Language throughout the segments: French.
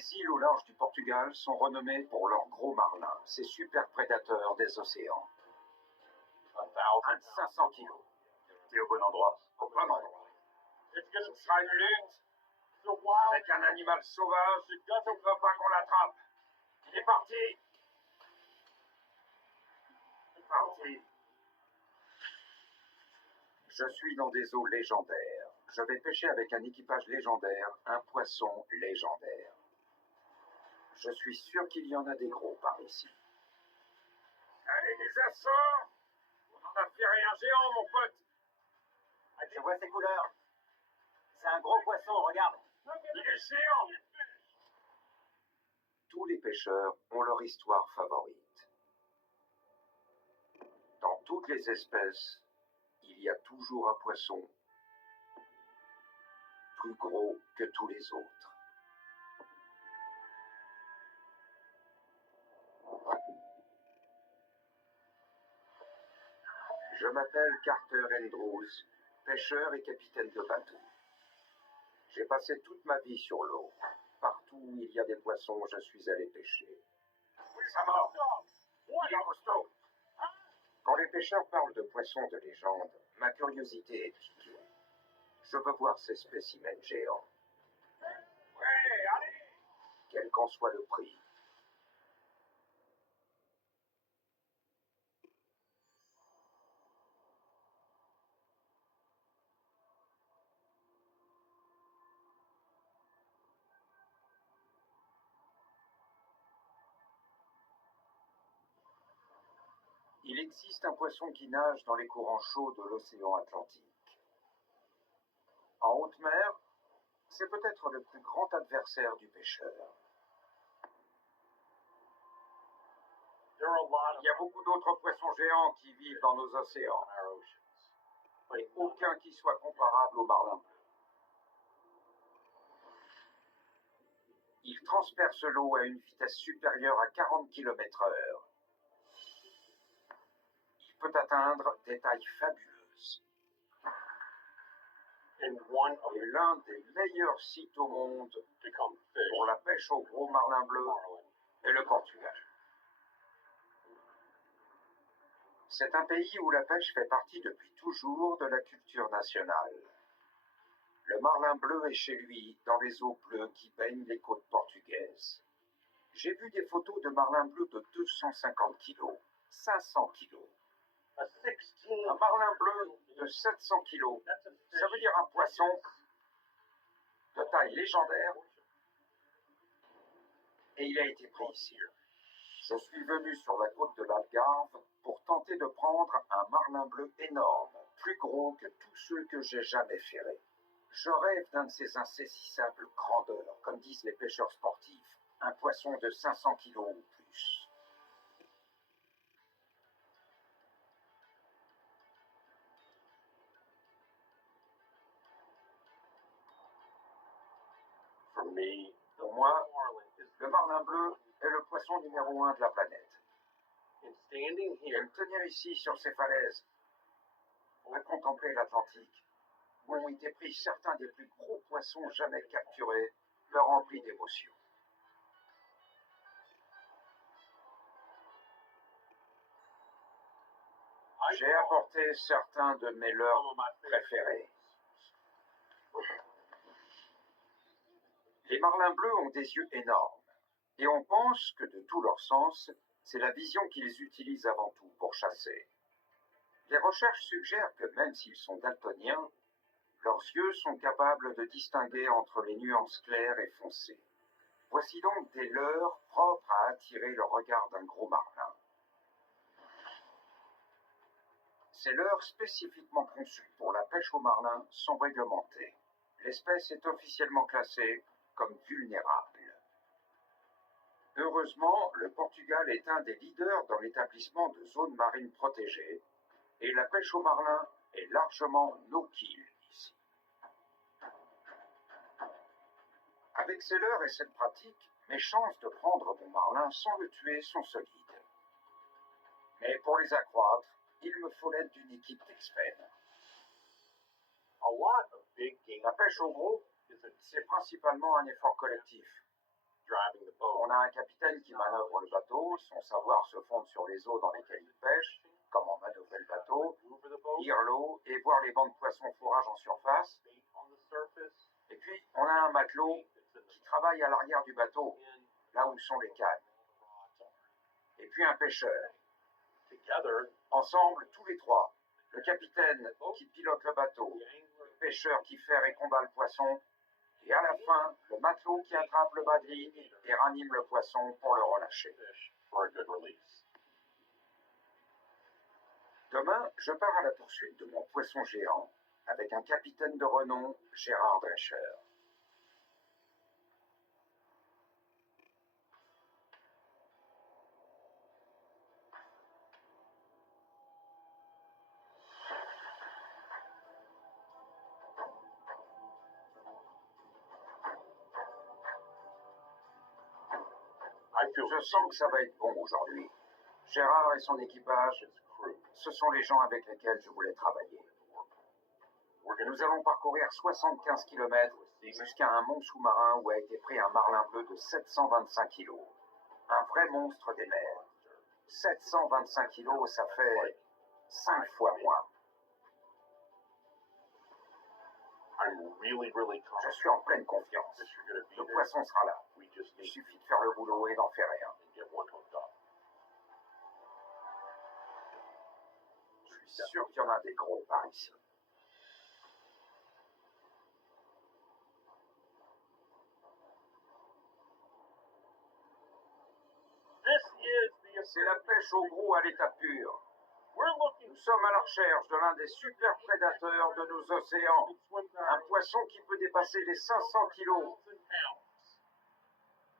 Les îles au large du Portugal sont renommées pour leurs gros marlins, ces super prédateurs des océans. 500 kilos. T'es au bon endroit. Au bon endroit. Ce sera une lutte avec un animal sauvage. Je ne veux pas qu'on l'attrape. Il est parti. Parti. Je suis dans des eaux légendaires. Je vais pêcher avec un équipage légendaire, un poisson légendaire. Je suis sûr qu'il y en a des gros par ici. Allez, les assorts! On en a fait un géant, mon pote! Je vois ses couleurs. C'est un gros poisson, regarde. Il est géant! Tous les pêcheurs ont leur histoire favorite. Dans toutes les espèces, il y a toujours un poisson plus gros que tous les autres. Je m'appelle Carter Andrews, pêcheur et capitaine de bateau. J'ai passé toute ma vie sur l'eau. Partout où il y a des poissons, je suis allé pêcher. Oui, ça mord. Il est costaud. Quand les pêcheurs parlent de poissons de légende, ma curiosité est piquée. Je veux voir ces spécimens géants. Ouais, allez! Quel qu'en soit le prix. Il existe un poisson qui nage dans les courants chauds de l'océan Atlantique. En haute mer, c'est peut-être le plus grand adversaire du pêcheur. Il y a beaucoup d'autres poissons géants qui vivent dans nos océans, mais aucun qui soit comparable au marlin bleu. Il transperce l'eau à une vitesse supérieure à 40 km/h. Il peut atteindre des tailles fabuleuses. Et l'un des meilleurs sites au monde pour la pêche au gros marlin bleu est le Portugal. C'est un pays où la pêche fait partie depuis toujours de la culture nationale. Le marlin bleu est chez lui dans les eaux bleues qui baignent les côtes portugaises. J'ai vu des photos de marlin bleu de 250 kg, 500 kg. Un marlin bleu de 700 kg, ça veut dire un poisson de taille légendaire. Et il a été pris ici. Je suis venu sur la côte de l'Algarve pour tenter de prendre un marlin bleu énorme, plus gros que tous ceux que j'ai jamais ferrés. Je rêve d'un de ces insaisissables grandeurs, comme disent les pêcheurs sportifs, un poisson de 500 kilos ou plus. Pour moi, le marlin bleu est le poisson numéro 1 de la planète. Et me tenir ici sur ces falaises, à contempler l'Atlantique, où ont été pris certains des plus gros poissons jamais capturés, me remplit d'émotion. J'ai apporté certains de mes leurres préférés. Les marlins bleus ont des yeux énormes, et on pense que de tout leur sens, c'est la vision qu'ils utilisent avant tout pour chasser. Les recherches suggèrent que même s'ils sont daltoniens, leurs yeux sont capables de distinguer entre les nuances claires et foncées. Voici donc des leurres propres à attirer le regard d'un gros marlin. Ces leurres spécifiquement conçues pour la pêche au marlin sont réglementées. L'espèce est officiellement classée comme vulnérable. Heureusement, le Portugal est un des leaders dans l'établissement de zones marines protégées et la pêche au marlin est largement no-kill ici. Avec ces leurres et cette pratique, mes chances de prendre mon marlin sans le tuer sont solides. Mais pour les accroître, il me faut l'aide d'une équipe d'experts. La pêche au gros, c'est principalement un effort collectif. driving the boat. On a un capitaine qui manœuvre le bateau, son savoir se fonde sur les eaux dans lesquelles il pêche, comment manœuvrer le bateau, Maneuver the boat, lire l'eau et voir les bancs de poissons fourrage en surface. bait on the surface, Et puis, on a un matelot bait that's in the qui travaille à l'arrière du bateau, in, là où sont les cannes. rods are. Et puis un pêcheur. Together, Ensemble, tous les trois. Le capitaine qui pilote le bateau, the angler le pêcheur qui ferre et combat le poisson, et à la fin, le matelot qui attrape le bas de ligne et ranime le poisson pour le relâcher. fish for a good release. Demain, je pars à la poursuite de mon poisson géant avec un capitaine de renom, Gérard Drescher. I feel Je sens que ça va être bon aujourd'hui. Gérard et son équipage, his crew. ce sont les gens avec lesquels je voulais travailler. We're going Nous to allons parcourir 75 km jusqu'à un mont sous-marin où a été pris un marlin bleu de 725 kg. Un vrai monstre des mers. 725 kg, ça fait 5 fois moins. I'm really, really Je confident suis en pleine confiance. that you're going to Le be there. poisson sera là. We just Il need suffit de faire le boulot et d'en faire rien. to get one hooked up. Je suis sûr qu'il y en a des gros par ici. This is the C'est la pêche au gros à l'état pur. We're looking Nous sommes à la recherche de l'un des super prédateurs de nos océans. to swim Un poisson qui peut dépasser les 500 kilos. 1,000 pounds.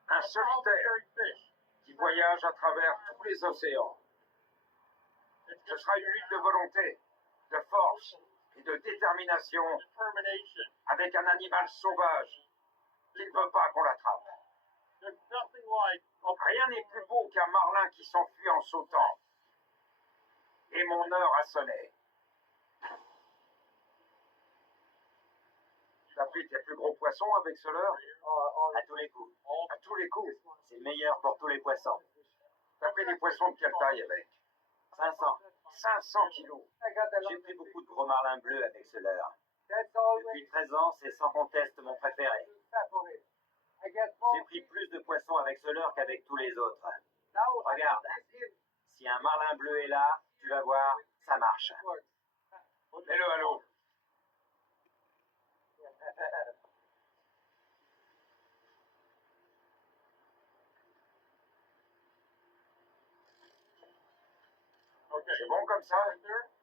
Un solitaire Solitary fish. qui voyage à travers tous les océans. It's Ce just sera une lutte de volonté, de force et de détermination determination. avec un animal sauvage qui ne veut pas qu'on l'attrape. There's nothing like a Rien n'est plus beau qu'un marlin qui s'enfuit en sautant. Et mon heure a sonné. Tu as pris tes plus gros poissons avec ce leurre? À tous les coups. À tous les coups. C'est le meilleur pour tous les poissons. Tu as pris des poissons de quelle taille avec? 500. 500 kilos. J'ai pris beaucoup de gros marlins bleus avec ce leurre. Depuis 13 ans, c'est sans conteste mon préféré. J'ai pris plus de poissons avec ce leurre qu'avec tous les autres. Regarde, si un marlin bleu est là, tu vas voir, ça marche. Mets-le à l'eau. okay. C'est bon comme ça?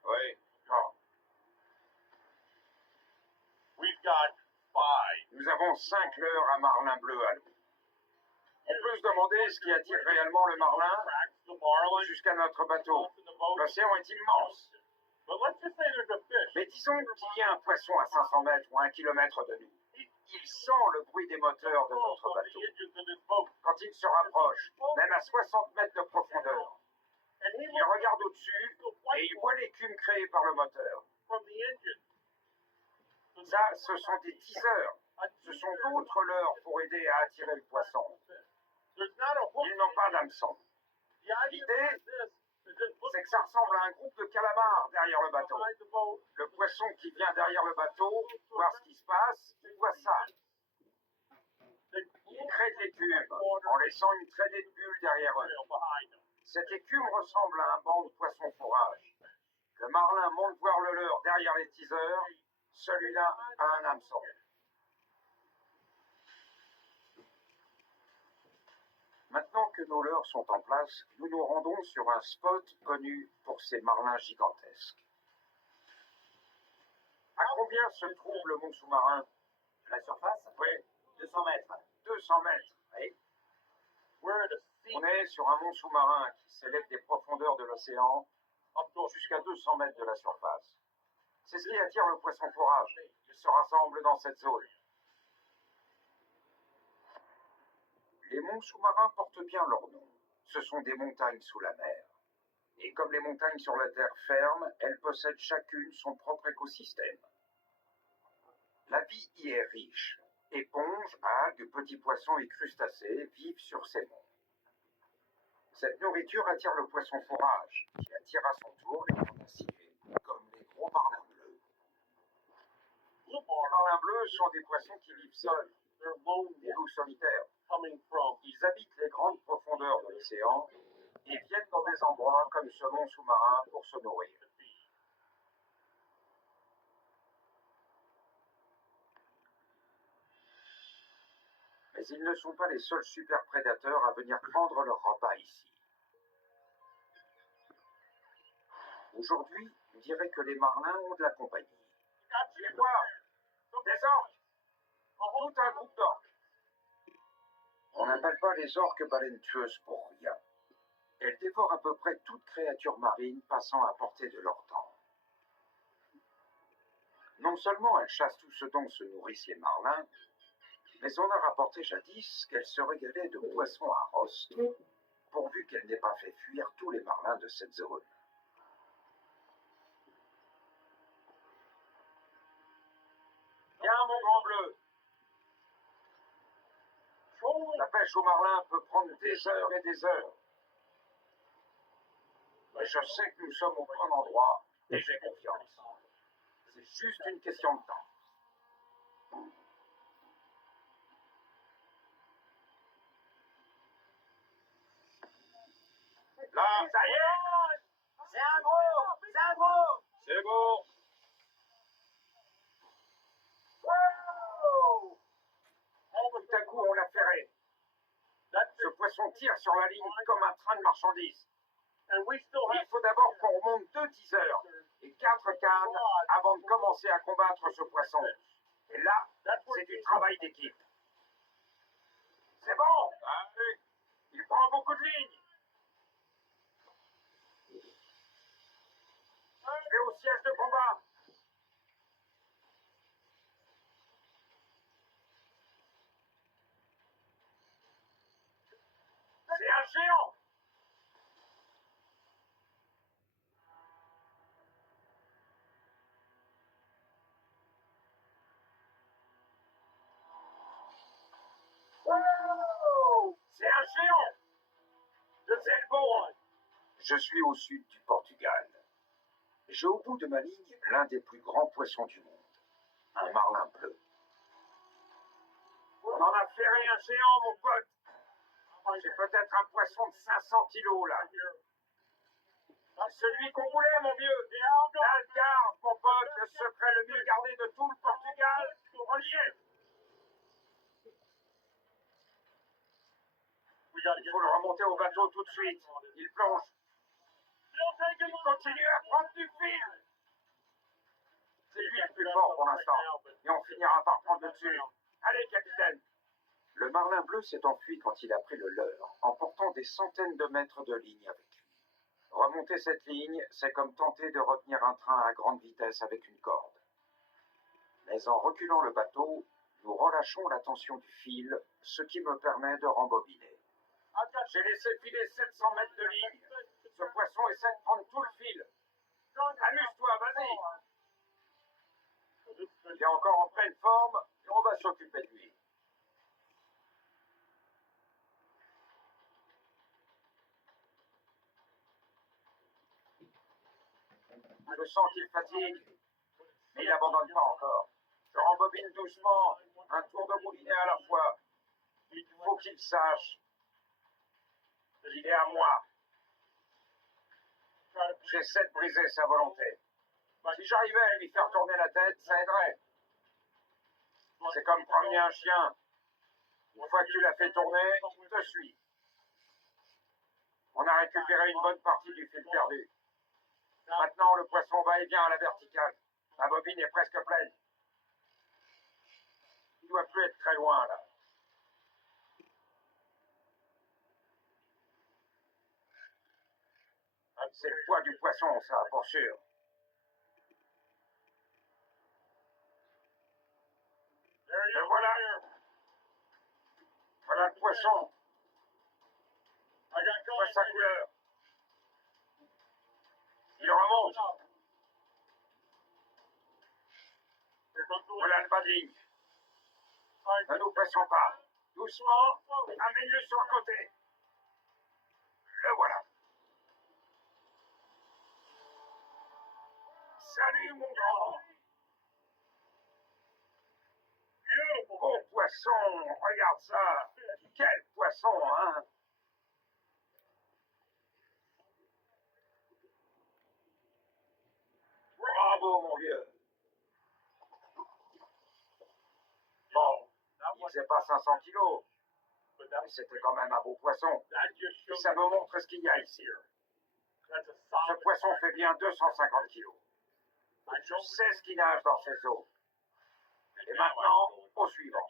Oui. Bon. We've got 5. Nous avons 5 leurres à marlin bleu à l'eau. On peut se demander ce qui attire réellement le marlin Cracks the marlin. jusqu'à notre bateau. Off in the boat. L'océan est immense. But let's just say there's a fish. Mais disons qu'il y a un poisson à 500 mètres ou à 1 kilomètre de nous. Il sent le bruit des moteurs de notre Of bateau. the engines in this boat. Quand il se rapproche, même à 60 mètres de profondeur, And he il regarde au-dessus et il voit l'écume créée par le moteur. from the engine. Ça, ce sont des teasers. Ce sont d'autres leurres pour aider à attirer le poisson. There's not a hook. Ils n'ont pas d'hameçon. The idea is this. Is just look C'est que ça ressemble à un groupe de calamars derrière le bateau. behind the boat. Le poisson qui vient derrière le bateau, voir ce qui se passe, il voit ça. Il crée de l'écume en laissant une traînée de bulles derrière eux. Trail behind them. Cette écume ressemble à un banc de poisson fourrage. Le marlin monte voir le leurre derrière les teasers. Celui-là a un hameçon. Maintenant que nos leurres sont en place, nous nous rendons sur un spot connu pour ses marlins gigantesques. À combien se trouve le mont sous-marin? La surface, Oui, 200 mètres. 200 mètres. We're at a sea On est sur un mont sous-marin qui s'élève des profondeurs de l'océan up to jusqu'à 200 mètres de la surface. C'est ce qui attire le poisson fourrage. Il se rassemble dans cette zone. Les monts sous-marins portent bien leur nom. Ce sont des montagnes sous la mer. Et comme les montagnes sur la terre ferme, elles possèdent chacune son propre écosystème. La vie y est riche. Éponges, algues, petits poissons et crustacés vivent sur ces monts. Cette nourriture attire le poisson fourrage, qui attire à son tour les carnassiers, comme les gros marlins bleus. Les marlins bleus sont des poissons qui vivent seuls, des loups solitaires. Ils habitent les grandes profondeurs de l'océan et viennent dans des endroits comme ce mont sous-marin pour se nourrir. Mais ils ne sont pas les seuls super prédateurs à venir prendre leur repas ici. Aujourd'hui, on dirait que les marlins ont de la compagnie. Les voir, des orques, tout un groupe d'orques. On n'appelle pas les orques baleines tueuses pour rien. Elles dévorent à peu près toute créature marine passant à portée de leur dents. Non seulement elles chassent tout ce dont se nourrissent les marlins, mais on a rapporté jadis qu'elles se régalaient de poissons à rost, pourvu qu'elles n'aient pas fait fuir tous les marlins de cette zone. Viens, mon grand bleu! La pêche au marlin peut prendre des heures et des heures. Mais je sais que nous sommes au bon endroit et j'ai confiance. C'est juste une question de temps. Là, ça y est! C'est un gros! C'est un gros! C'est bon. Wow! Tout à coup, on l'a ferré. Ce poisson tire sur la ligne comme un train de marchandises. Il faut d'abord qu'on remonte 2 teasers et 4 cannes avant de commencer à combattre ce poisson. Et là, c'est du travail d'équipe. C'est bon! Allez. Il prend beaucoup de lignes. Je vais au siège de combat. C'est un géant! Wow! C'est un géant! C'est le bon! Je suis au sud du Portugal. J'ai au bout de ma ligne l'un des plus grands poissons du monde, un marlin bleu. On en a ferré un géant, mon pote. C'est peut-être un poisson de 500 kilos, là. Celui qu'on voulait, mon vieux. L'Algarve, mon pote, le secret le mieux gardé de tout le Portugal. On y est. Il faut le remonter au bateau tout de suite. Il plonge. Il continue à prendre du fil. C'est lui le plus fort pour l'instant. Et on finira par prendre le dessus. Allez, capitaine. Le marlin bleu s'est enfui quand il a pris le leurre, emportant des centaines de mètres de ligne avec lui. Remonter cette ligne, c'est comme tenter de retenir un train à grande vitesse avec une corde. Mais en reculant le bateau, nous relâchons la tension du fil, ce qui me permet de rembobiner. J'ai laissé filer 700 mètres de ligne. Ce poisson essaie de prendre tout le fil. Amuse-toi, vas-y. Il est encore en pleine forme et on va s'occuper de lui. Je sens qu'il fatigue, mais il n'abandonne pas encore. Je rembobine doucement, un tour de moulinet à la fois. Il faut qu'il sache qu'il est à moi. J'essaie de briser sa volonté. Si j'arrivais à lui faire tourner la tête, ça aiderait. C'est comme promener un chien. Une fois que tu l'as fait tourner, il te suit. On a récupéré une bonne partie du fil perdu. Maintenant, le poisson va et vient à la verticale. La bobine est presque pleine. Il doit plus être très loin, là. C'est le poids du poisson, ça, pour sûr. Le voilà. Voilà le poisson. Je vois sa couleur. Il remonte. Voilà le bas de ligne. Ne nous pressons pas. Doucement, amène-le sur le côté. Le voilà. Salut, mon grand. Bon poisson, regarde ça. Quel poisson, hein? Bravo, mon vieux. Bon, il faisait pas 500 kilos, mais c'était quand même un beau poisson. Et ça me montre ce qu'il y a ici. Ce poisson fait bien 250 kilos. Je sais ce qui nage dans ses eaux. Et maintenant, au suivant.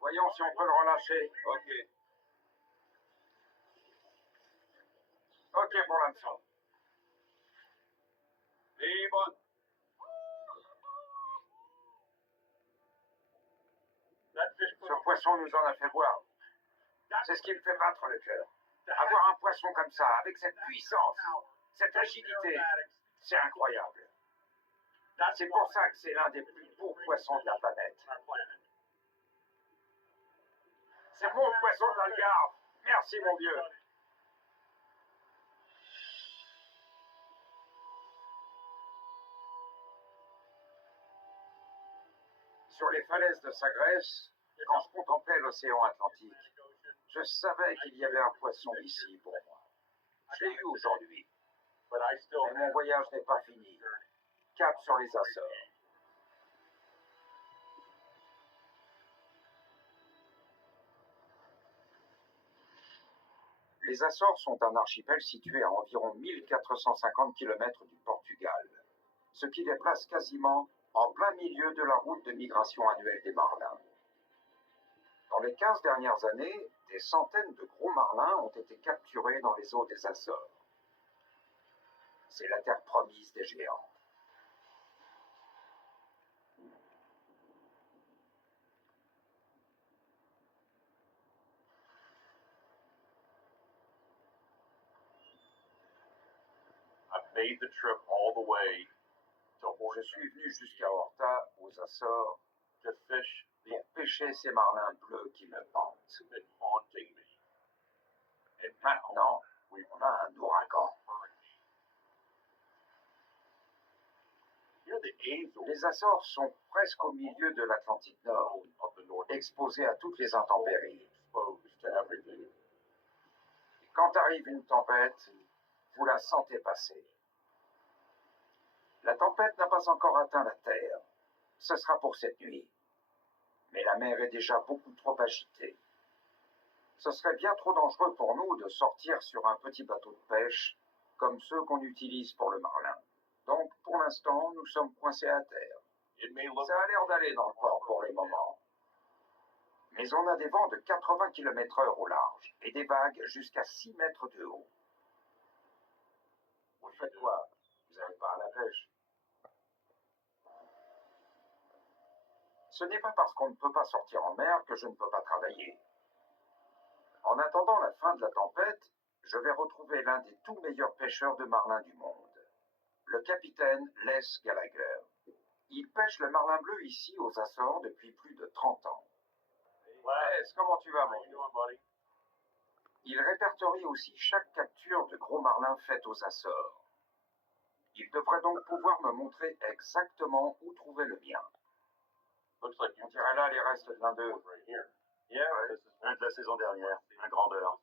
Voyons si on peut le relâcher. Ok. Ok pour l'hameçon. Libre. Ce poisson nous en a fait boire. C'est ce qui me fait battre le cœur. Avoir un poisson comme ça, avec cette puissance, cette agilité, c'est incroyable. C'est pour ça que c'est l'un des plus beaux poissons de la planète. C'est mon poisson de l'Algarve. Merci, mon vieux. Sur les falaises de Sagres, quand je contemplais l'océan Atlantique, je savais qu'il y avait un poisson ici pour moi. Je l'ai eu aujourd'hui. Mais mon voyage n'est pas fini. Cap sur les Açores. Les Açores sont un archipel situé à environ 1450 km du Portugal, ce qui les place quasiment en plein milieu de la route de migration annuelle des marlins. Dans les 15 dernières années, des centaines de gros marlins ont été capturés dans les eaux des Açores. C'est la terre promise des géants. Je suis venu jusqu'à Horta, aux Açores, pour pêcher ces marlins bleus qui me hantent. Et maintenant, on a un ouragan. Les Açores sont presque au milieu de l'Atlantique Nord, exposés à toutes les intempéries. Quand arrive une tempête, vous la sentez passer. La tempête n'a pas encore atteint la terre. Ce sera pour cette nuit. Mais la mer est déjà beaucoup trop agitée. Ce serait bien trop dangereux pour nous de sortir sur un petit bateau de pêche comme ceux qu'on utilise pour le marlin. Donc, pour l'instant, nous sommes coincés à terre. Ça a l'air d'aller dans le port pour le moment. Mais on a des vents de 80 km/h au large et des vagues jusqu'à 6 mètres de haut. Vous faites quoi? Vous n'allez pas à la pêche? Ce n'est pas parce qu'on ne peut pas sortir en mer que je ne peux pas travailler. En attendant la fin de la tempête, je vais retrouver l'un des tout meilleurs pêcheurs de marlins du monde, le capitaine Les Gallagher. Il pêche le marlin bleu ici aux Açores depuis plus de 30 ans. Les, comment tu vas, mon vieux? Il répertorie aussi chaque capture de gros marlins faite aux Açores. Il devrait donc pouvoir me montrer exactement où trouver le mien. On dirait là les restes de l'un d'eux. Un de la saison dernière, un grandeur.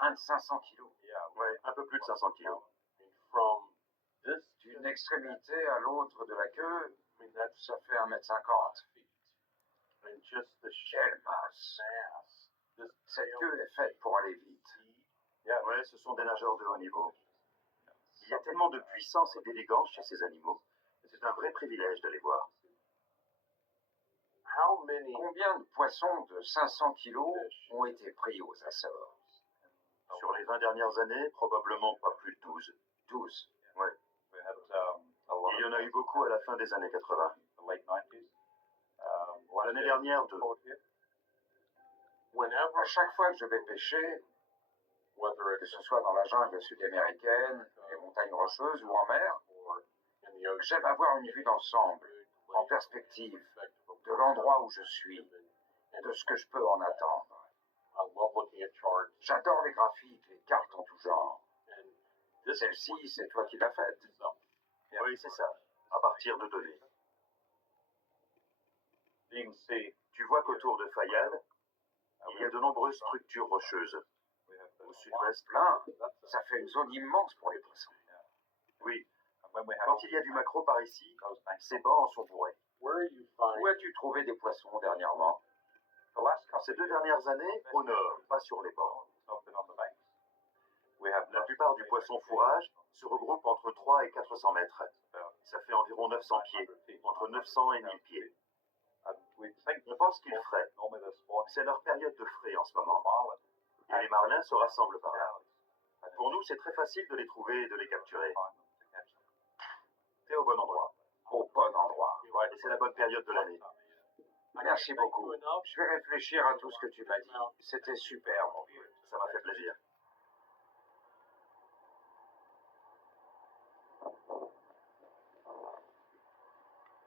Un de 500 kilos. Ouais, un peu plus de 500 kilos. D'une extrémité à l'autre de la queue, ça fait 1,50 m. Quelle masse! Cette queue est faite pour aller vite. Ouais, ce sont des nageurs de haut niveau. Il y a tellement de puissance et d'élégance chez ces animaux. C'est un vrai privilège de les voir. Combien de poissons de 500 kilos ont été pris aux Açores? Sur les 20 dernières années, probablement pas plus de 12. 12. Ouais. Il y en a eu beaucoup à la fin des années 80. L'année dernière, 2. À chaque fois que je vais pêcher, que ce soit dans la jungle sud-américaine, les montagnes rocheuses ou en mer, J'aime avoir une vue d'ensemble, en perspective, de l'endroit où je suis et de ce que je peux en attendre. J'adore les graphiques, les cartes en tout genre. Celle-ci, c'est toi qui l'as faite. Oui, c'est ça, à partir de données. Tu vois qu'autour de Fayal, il y a de nombreuses structures rocheuses. Au sud-ouest, Plein, ça fait une zone immense pour les poissons. oui. Quand il y a du maquereau par ici, ces bancs en sont bourrés. Où as-tu trouvé des poissons dernièrement? Ces 2 dernières années, au nord, pas sur les bords. La plupart du poisson fourrage se regroupe entre 3 et 400 mètres. Ça fait environ 900 pieds, entre 900 et 1000 pieds. On pense qu'ils fraient. C'est leur période de frais en ce moment. Et les marlins se rassemblent par là. Pour nous, c'est très facile de les trouver et de les capturer. T'es au bon endroit. Au bon endroit. Et c'est la bonne période de l'année. Merci beaucoup. Je vais réfléchir à tout ce que tu m'as dit. C'était super, mon vieux. Ça m'a fait plaisir.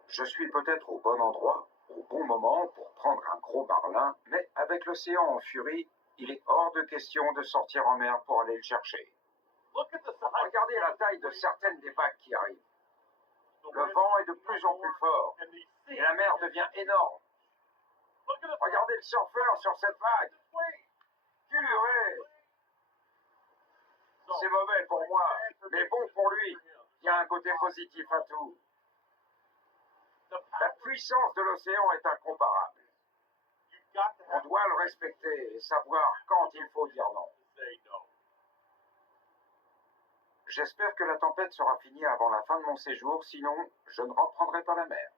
Je suis peut-être au bon endroit, au bon moment pour prendre un gros marlin, mais avec l'océan en furie, il est hors de question de sortir en mer pour aller le chercher. Regardez la taille de certaines des vagues qui arrivent. Le vent est de plus en plus fort et la mer devient énorme. Regardez le surfeur sur cette vague. Purée! C'est mauvais pour moi, mais bon pour lui. Il y a un côté positif à tout. La puissance de l'océan est incomparable. On doit le respecter et savoir quand il faut dire non. J'espère que la tempête sera finie avant la fin de mon séjour, sinon je ne reprendrai pas la mer.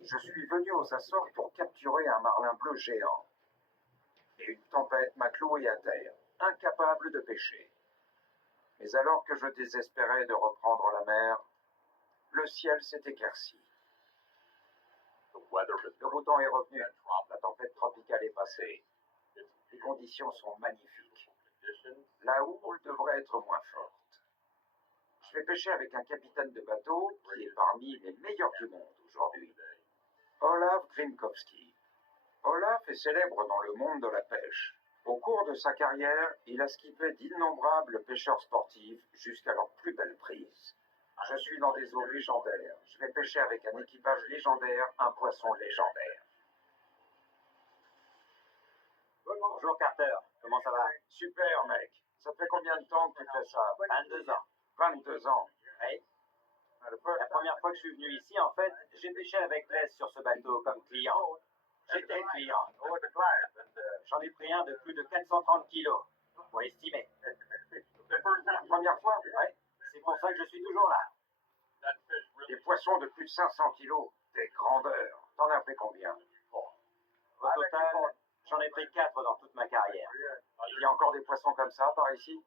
Je suis venu aux Açores pour capturer un marlin bleu géant. Et une tempête m'a cloué à terre, incapable de pêcher. Mais alors que je désespérais de reprendre la mer, le ciel s'est éclairci. Le beau temps est revenu, la tempête tropicale est passée. Les conditions sont magnifiques. La houle devrait être moins forte. Je vais pêcher avec un capitaine de bateau qui est parmi les meilleurs du monde aujourd'hui. Olaf Grimkowski. Olaf est célèbre dans le monde de la pêche. Au cours de sa carrière, il a skippé d'innombrables pêcheurs sportifs jusqu'à leur plus belle prise. Je suis dans des eaux légendaires. Je vais pêcher avec un équipage légendaire, un poisson légendaire. Bonjour Carter, comment ça va? Super, mec. Ça fait combien de temps que tu fais ça? 22 ans. 22 ans. Oui. La première fois que je suis venu ici, en fait, j'ai pêché avec Les sur ce bateau comme client. J'étais client. J'en ai pris un de plus de 430 kilos, pour estimer. La première fois? Oui, c'est pour ça que je suis toujours là. Des poissons de plus de 500 kilos. Des grandeurs. T'en as pris combien? Au total, j'en ai pris 4 dans toute ma carrière. Il y a encore des poissons comme ça par ici?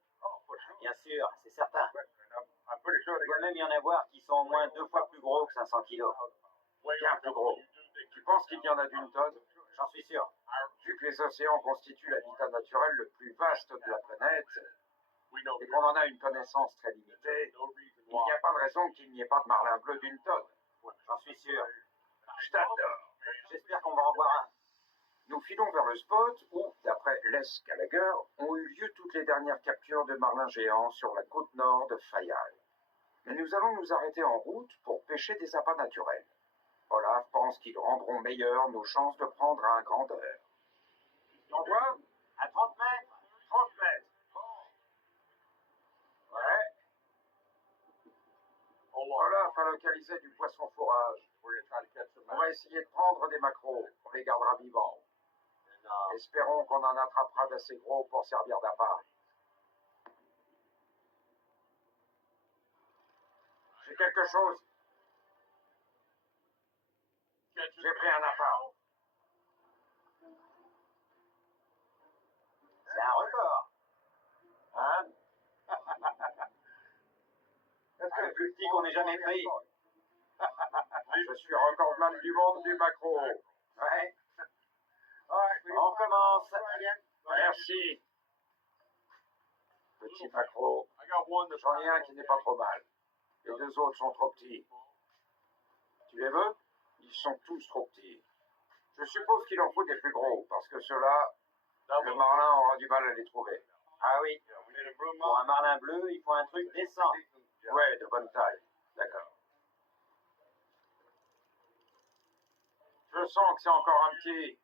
Bien sûr, c'est certain. Il doit même y en avoir qui sont au moins 2 fois plus gros que 500 kilos. Bien plus gros. Tu penses qu'il y en a d'une tonne? J'en suis sûr. Vu que les océans constituent l'habitat naturel le plus vaste de la planète, et qu'on en a une connaissance très limitée, il n'y a pas de raison qu'il n'y ait pas de marlin bleu d'une tonne. J'en suis sûr. Je t'adore. J'espère qu'on va en voir un. Nous filons vers le spot où, d'après Les Gallagher, ont eu lieu toutes les dernières captures de marlins géants sur la côte nord de Fayal. Mais nous allons nous arrêter en route pour pêcher des appâts naturels. Olaf pense qu'ils rendront meilleures nos chances de prendre un grandeur. T'en vois? À 30 mètres? 30 mètres. Ouais. Olaf a localisé du poisson fourrage. On va essayer de prendre des maquereaux. On les gardera vivants. Espérons qu'on en attrapera d'assez gros pour servir d'appât. J'ai quelque chose. J'ai pris un appât. C'est un record. Hein? C'est le plus petit qu'on ait jamais pris. Je suis recordman du monde du maquereau. Ouais. On commence. Merci. Petit macro. I got one that's J'en ai un qui n'est pas trop mal. Les deux autres sont trop petits. Tu les veux? Ils sont tous trop petits. Je suppose qu'il en faut des plus gros, parce que ceux-là, le marlin aura du mal à les trouver. Ah oui. Pour un marlin bleu, il faut un truc décent. Ouais, de bonne taille. D'accord. Je sens que c'est encore un petit.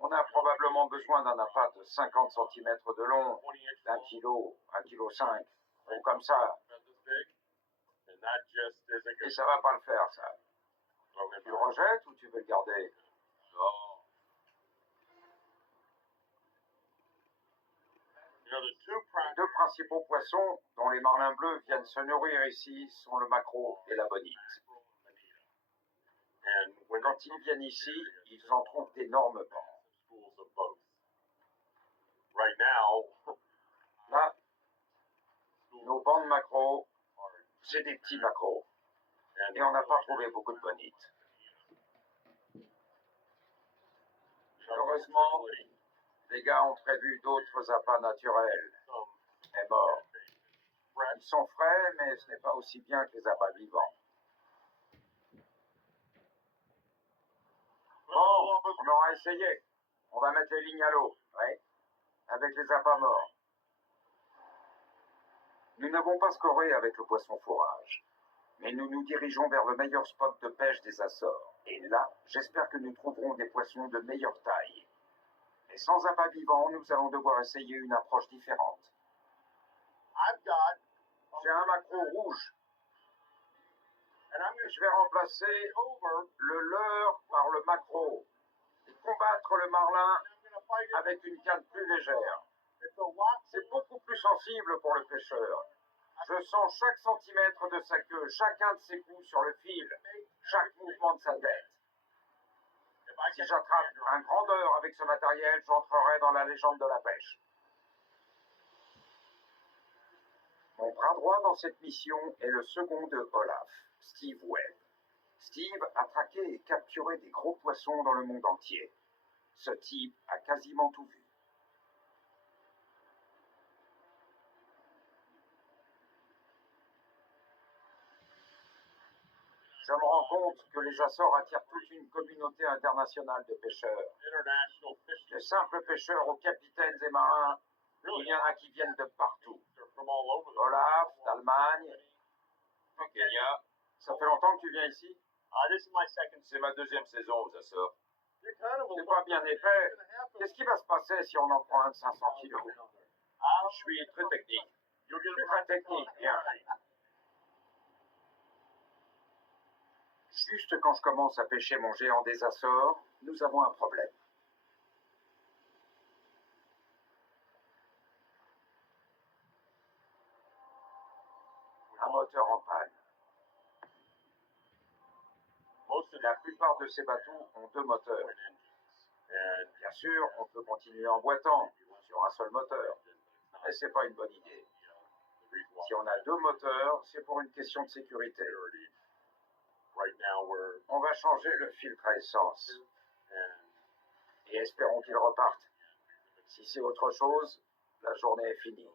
On a probablement besoin d'un appât de 50 cm de long, d'un kilo, 1,5 kg, ou comme ça. Et ça va pas le faire, ça. Tu le rejettes ou tu veux le garder? Les deux principaux poissons dont les marlins bleus viennent se nourrir ici sont le maquereau et la bonite. Quand ils viennent ici, ils en trouvent d'énormes bancs. Là, nos bancs de maquereau, c'est des petits maquereaux. Et on n'a pas trouvé beaucoup de bonites. Heureusement, les gars ont prévu d'autres appâts naturels et morts. Ils sont frais, mais ce n'est pas aussi bien que les appâts vivants. Bon, on aura essayé. On va mettre les lignes à l'eau, ouais, avec les appâts morts. Nous n'avons pas scoré avec le poisson fourrage, mais nous nous dirigeons vers le meilleur spot de pêche des Açores. Et là, j'espère que nous trouverons des poissons de meilleure taille. Mais sans appât vivant, nous allons devoir essayer une approche différente. J'ai un maquereau rouge. Je vais remplacer le leurre par le maquereau et combattre le marlin avec une canne plus légère. C'est beaucoup plus sensible pour le pêcheur. Je sens chaque centimètre de sa queue, chacun de ses coups sur le fil, chaque mouvement de sa tête. Si j'attrape un grandeur avec ce matériel, j'entrerai dans la légende de la pêche. Mon bras droit dans cette mission est le second de Olaf, Steve Webb. Steve a traqué et capturé des gros poissons dans le monde entier. Ce type a quasiment tout vu. Je me rends compte que les Açores attirent toute une communauté internationale de pêcheurs. De simples pêcheurs aux capitaines et marins, il y en a qui viennent de partout. Olaf, d'Allemagne, du Kenya. Ça fait longtemps que tu viens ici? C'est ma deuxième saison aux Açores. C'est pas bien épais. Qu'est-ce qui va se passer si on en prend un de 500 kilos? Je suis très technique. Très technique, bien. Juste quand je commence à pêcher mon géant des Açores, nous avons un problème. Un moteur en panne. La plupart de ces bateaux ont deux moteurs. Bien sûr, on peut continuer en boitant sur un seul moteur, mais c'est pas une bonne idée. Si on a deux moteurs, c'est pour une question de sécurité. On va changer le filtre à essence et espérons qu'il reparte. Si c'est autre chose, la journée est finie.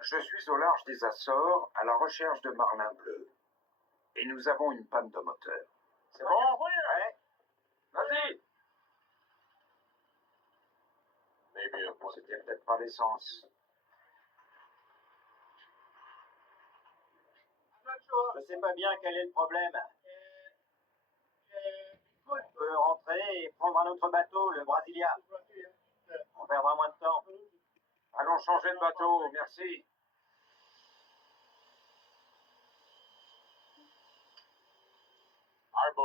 Je suis au large des Açores à la recherche de marlins bleus et nous avons une panne de moteur. C'est bon? Ouais. Vas-y! C'était peut-être pas l'essence. Je sais pas bien quel est le problème. On peut rentrer et prendre un autre bateau, le Brasilia. On perdra moins de temps. Allons changer de bateau, merci.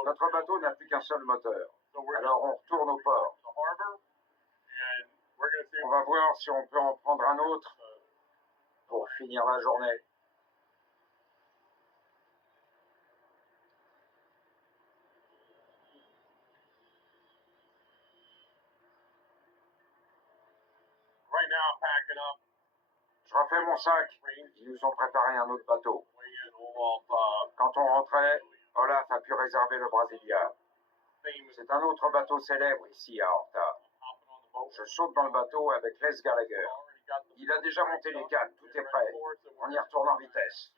Notre bateau n'a plus qu'un seul moteur. Alors on retourne au port. On va voir si on peut en prendre un autre pour finir la journée. Je refais mon sac. Ils nous ont préparé un autre bateau. Quand on rentrait, Olaf a pu réserver le Brasilia. C'est un autre bateau célèbre ici à Horta. Je saute dans le bateau avec Les Gallagher. Il a déjà monté les cannes, tout est prêt. On y retourne en vitesse.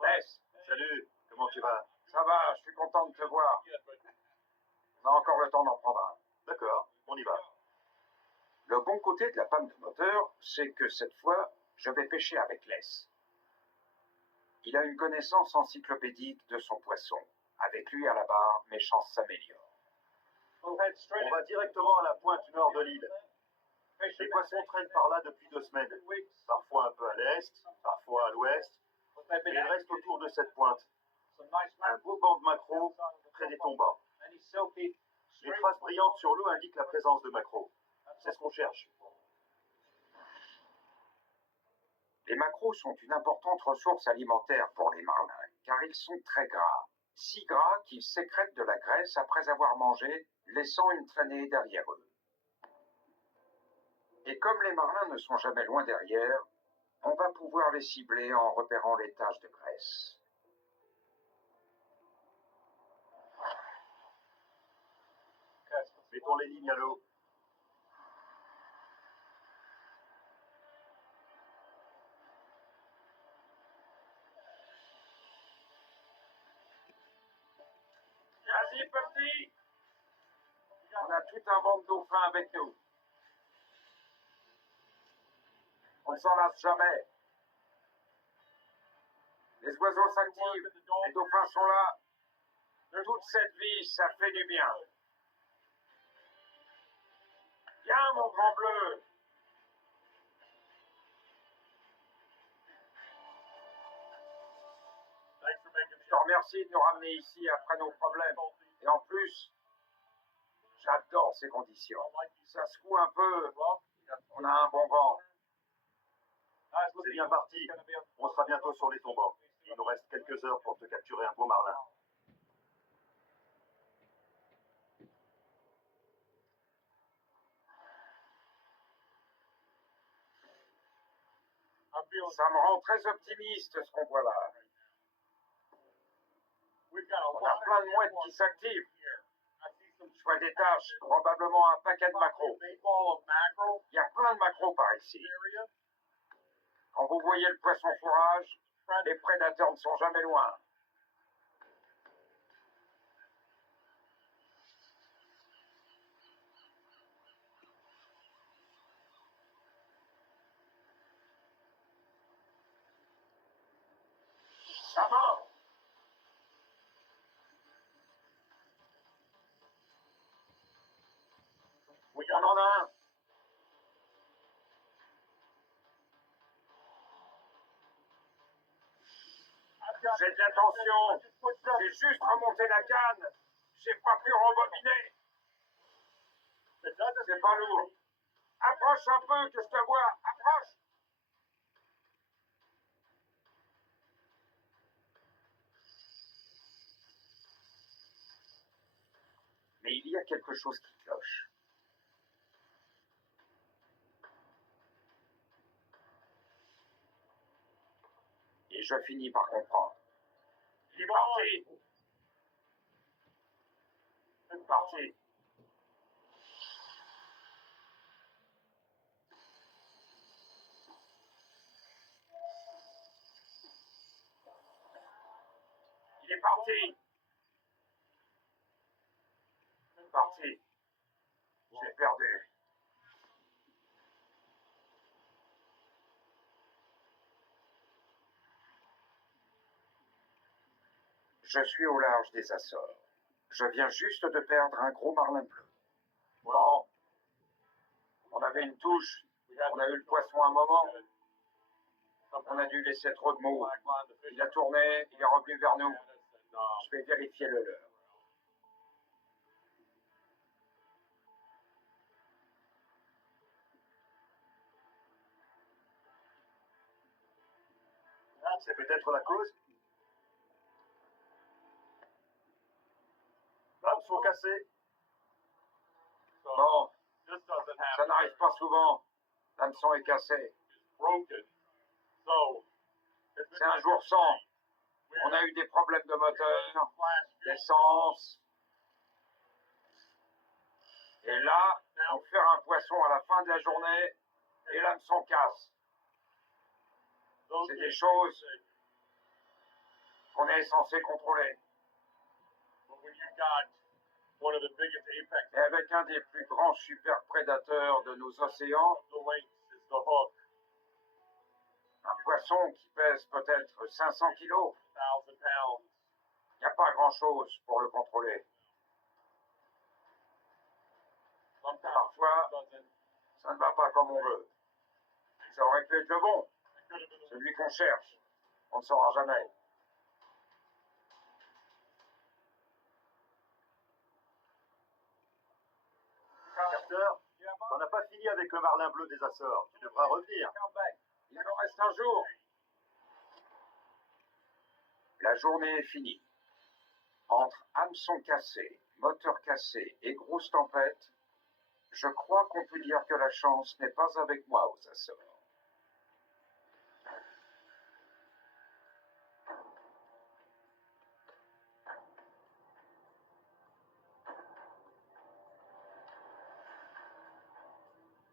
Les, Salut, comment tu vas? ça va, je suis content de te voir. On a encore le temps d'en prendre un. D'accord, on y va. Le bon côté de la panne de moteur, c'est que cette fois, je vais pêcher avec Les. Il a une connaissance encyclopédique de son poisson. Avec lui à la barre, mes chances s'améliorent. On va directement à la pointe nord de l'île. Les poissons traînent par là depuis 2 semaines. Parfois un peu à l'est, parfois à l'ouest. Et ils restent autour de cette pointe. Un beau banc de maquereaux près des tombants. Les traces brillantes sur l'eau indiquent la présence de maquereaux. C'est ce qu'on cherche. Les maquereaux sont une importante ressource alimentaire pour les marlins, car ils sont très gras. Si gras qu'ils sécrètent de la graisse après avoir mangé, laissant une traînée derrière eux. Et comme les marlins ne sont jamais loin derrière, on va pouvoir les cibler en repérant les taches de graisse. Mettons les lignes à l'eau. Vas-y, petit! On a tout un banc de dauphins avec nous. On ne s'en lasse jamais. Les oiseaux s'activent, les dauphins sont là. Toute cette vie, ça fait du bien. Viens, mon grand bleu! Je te remercie de nous ramener ici après nos problèmes. Et en plus, j'adore ces conditions. Ça secoue un peu, on a un bon vent. C'est bien parti. On sera bientôt sur les tombants. Il nous reste quelques heures pour te capturer un beau marlin. Ça me rend très optimiste ce qu'on voit là. On a plein de mouettes qui s'activent. Je vois des taches, probablement un paquet de maquereaux. Il y a plein de maquereaux par ici. Quand vous voyez le poisson fourrage, les prédateurs ne sont jamais loin. Ça va! Oui, on en a un. J'ai de l'attention. J'ai juste remonté la canne. J'ai pas pu rembobiner. C'est pas lourd. Approche un peu que je te vois. Approche. Mais il y a quelque chose qui cloche. Et je finis par comprendre. Il est parti. Il est parti. Il est parti. Il est parti. J'ai perdu. Je suis au large des Açores. Je viens juste de perdre un gros marlin bleu. Bon. On avait une touche. On a eu le poisson un moment. On a dû laisser trop de mots. Il a tourné, il est revenu vers nous. Je vais vérifier le leurre. C'est peut-être la cause. L'hameçon cassé. Bon, ça n'arrive pas souvent. L'hameçon est cassé. C'est un jour sans. On a eu des problèmes de moteur, d'essence. Et là, on fait un poisson à la fin de la journée et l'hameçon casse. C'est des choses qu'on est censé contrôler. Et avec un des plus grands super prédateurs de nos océans, un poisson qui pèse peut-être 500 kilos, il n'y a pas grand-chose pour le contrôler. Parfois, ça ne va pas comme on veut. Ça aurait pu être le bon, celui qu'on cherche. On ne saura jamais. Carter, t'en as pas fini avec le marlin bleu des Açores. Tu devras revenir. Il en reste un jour. La journée est finie. Entre hameçon cassé, moteur cassé et grosse tempête, je crois qu'on peut dire que la chance n'est pas avec moi aux Açores.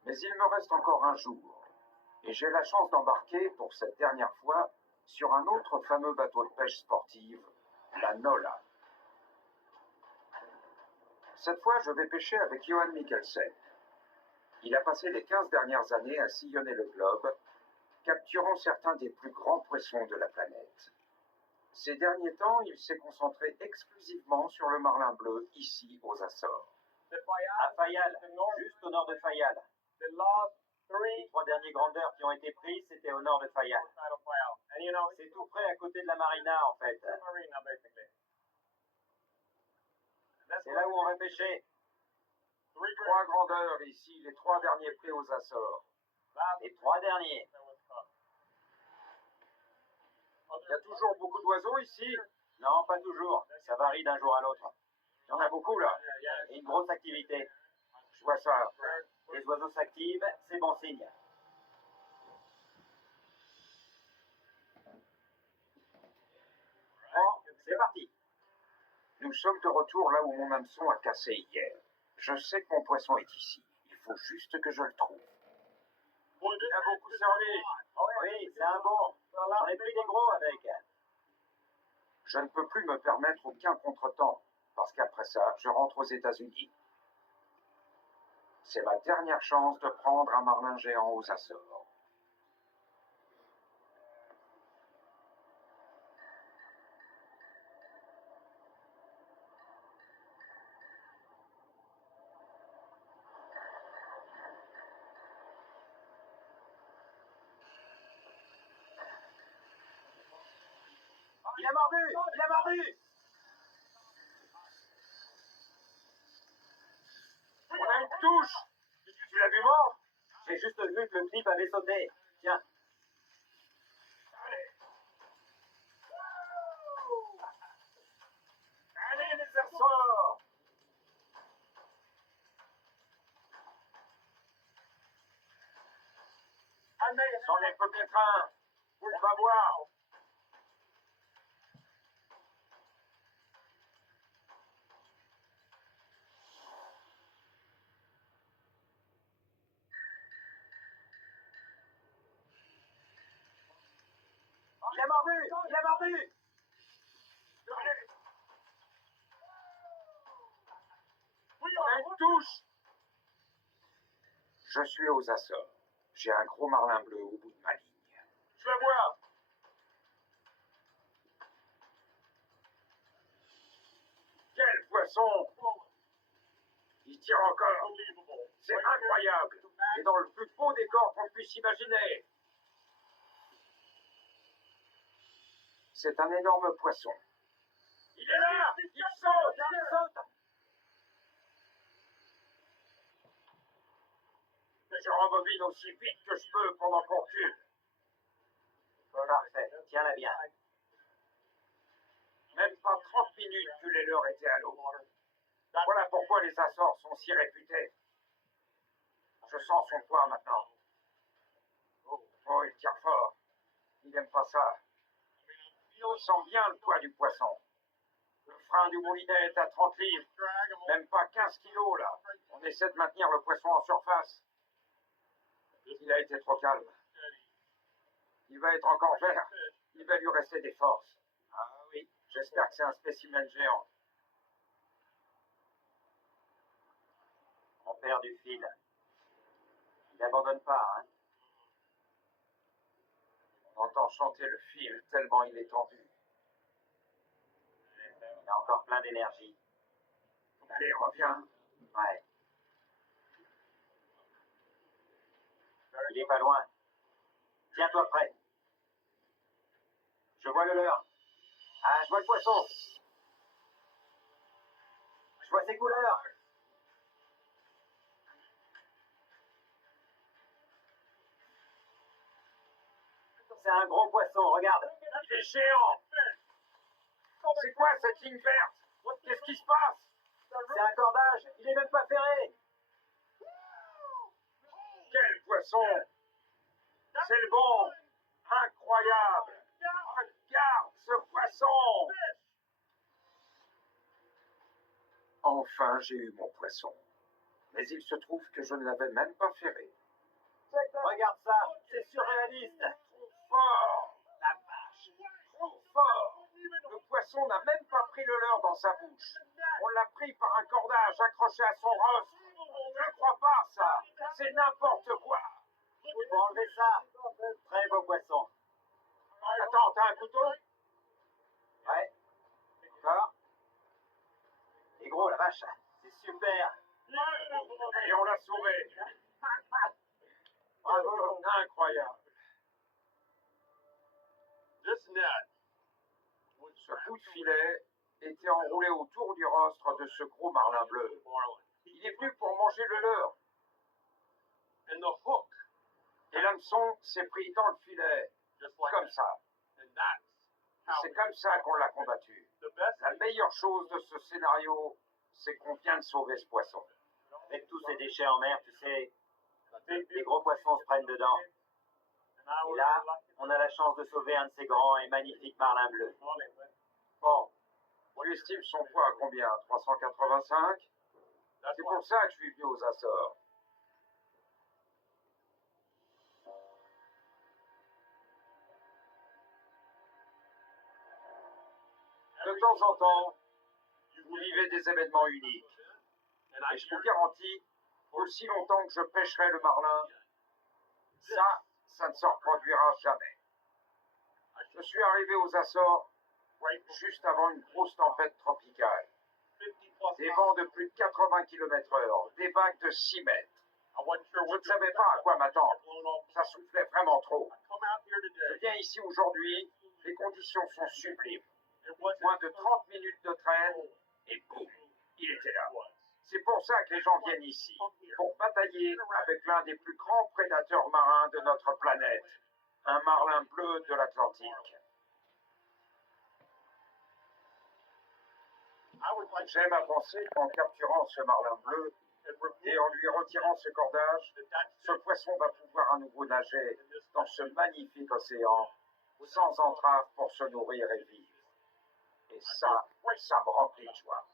Mais il me reste encore un jour, et j'ai la chance d'embarquer pour cette dernière fois sur un autre fameux bateau de pêche sportive, la Nola. Cette fois, je vais pêcher avec Johan Mikkelsen. Il a passé les 15 dernières années à sillonner le globe, capturant certains des plus grands poissons de la planète. Ces derniers temps, il s'est concentré exclusivement sur le marlin bleu, ici aux Açores. À Fayal, juste au nord de Fayal. Les 3 derniers grandeurs qui ont été prises, c'était au nord de Fayal. C'est tout près à côté de la marina, en fait. C'est là où on va pêcher. 3 grandeurs ici, les 3 derniers pris aux Açores. Les 3 derniers. Il y a toujours beaucoup d'oiseaux ici. Non, pas toujours. Ça varie d'un jour à l'autre. Il y en a beaucoup là. Et une grosse activité. Je vois ça. Les oiseaux s'activent, c'est bon signe. Bon, c'est parti. Nous sommes de retour là où mon hameçon a cassé hier. Je sais que mon poisson est ici. Il faut juste que je le trouve. Il a beaucoup servi. Oui, c'est un bon. J'en ai pris des gros avec. Je ne peux plus me permettre aucun contretemps, parce qu'après ça, je rentre aux États-Unis. C'est ma dernière chance de prendre un marlin géant aux Açores. Il a mordu! Il a mordu! On a une touche! Tu l'as vu mort? J'ai juste vu que le clip avait sauté. Tiens. Allez les Açores! C'en est peut-être un. On va voir. Il a mordu! Il a mordu! On a une touche! Je suis aux Açores. J'ai un gros marlin bleu au bout de ma ligne. Je la vois! Quel poisson! Il tire encore! C'est incroyable! Et dans le plus beau décor qu'on puisse imaginer! C'est un énorme poisson. Il est là! Il saute! Il saute! Je rembobine aussi vite que je peux pendant qu'on recule. Parfait. Tiens-la bien. Même pas 30 minutes que les leurs étaient à l'eau. Voilà pourquoi les Açores sont si réputés. Je sens son poids maintenant. Oh, il tire fort. Il n'aime pas ça. On sent bien le poids du poisson. Le frein du moulinet est à 30 livres, même pas 15 kilos là. On essaie de maintenir le poisson en surface. Il a été trop calme. Il va être encore vert. Il va lui rester des forces. Ah oui, j'espère que c'est un spécimen géant. On perd du fil. Il n'abandonne pas, hein. On entend chanter le fil tellement il est tendu. Il a encore plein d'énergie. Allez, reviens. Ouais. Il est pas loin. Tiens-toi prêt. Je vois le leurre. Ah, je vois le poisson. Je vois ses couleurs. C'est un gros poisson, regarde. Il est géant. C'est quoi cette ligne verte? Qu'est-ce qui se passe? C'est un cordage. Il est même pas ferré. Quel poisson! C'est le bon! Incroyable! Regarde ce poisson! Enfin, j'ai eu mon poisson. Mais il se trouve que je ne l'avais même pas ferré. Regarde ça. C'est surréaliste. Trop fort! La vache! Trop fort! Le poisson n'a même pas pris le leurre dans sa bouche. On l'a pris par un cordage accroché à son rostre. Je ne crois pas ça! C'est n'importe quoi! Faut enlever ça. Très beau poisson. Attends, t'as un couteau? Ouais. Encore. Il est gros, la vache. C'est super. Et on l'a sauvé. Bravo. Incroyable. This net Ce bout de filet était enroulé autour du rostre de ce gros marlin bleu. marlin. Il est venu pour manger le leurre. And the hook, Et l'hameçon s'est pris dans le filet, just like comme that. ça. And that's how C'est comme ça qu'on l'a combattu. the best La meilleure chose de ce scénario, c'est qu'on vient de sauver ce poisson. Avec tous ces déchets en mer, tu sais, big les gros poissons se prennent dedans. Et là, on a la chance de sauver un de ces grands et magnifiques marlins bleus. Bon, tu estimes son poids à combien? 385? C'est pour ça que je suis venu aux Açores. De temps en temps, vous vivez des événements uniques. Et je vous garantis, aussi longtemps que je pêcherai le marlin, ça ne se reproduira jamais. Je suis arrivé aux Açores juste avant une grosse tempête tropicale. Des vents de plus de 80 km/h, des vagues de 6 mètres. Je ne savais pas à quoi m'attendre. Ça soufflait vraiment trop. Je viens ici aujourd'hui, les conditions sont sublimes. Moins de 30 minutes de traîne, et boum, il était là. C'est pour ça que les gens viennent ici, pour batailler avec l'un des plus grands prédateurs marins de notre planète, un marlin bleu de l'Atlantique. J'aime à penser qu'en capturant ce marlin bleu et en lui retirant ce cordage, ce poisson va pouvoir à nouveau nager dans ce magnifique océan, sans entrave pour se nourrir et vivre. Et ça me remplit de joie.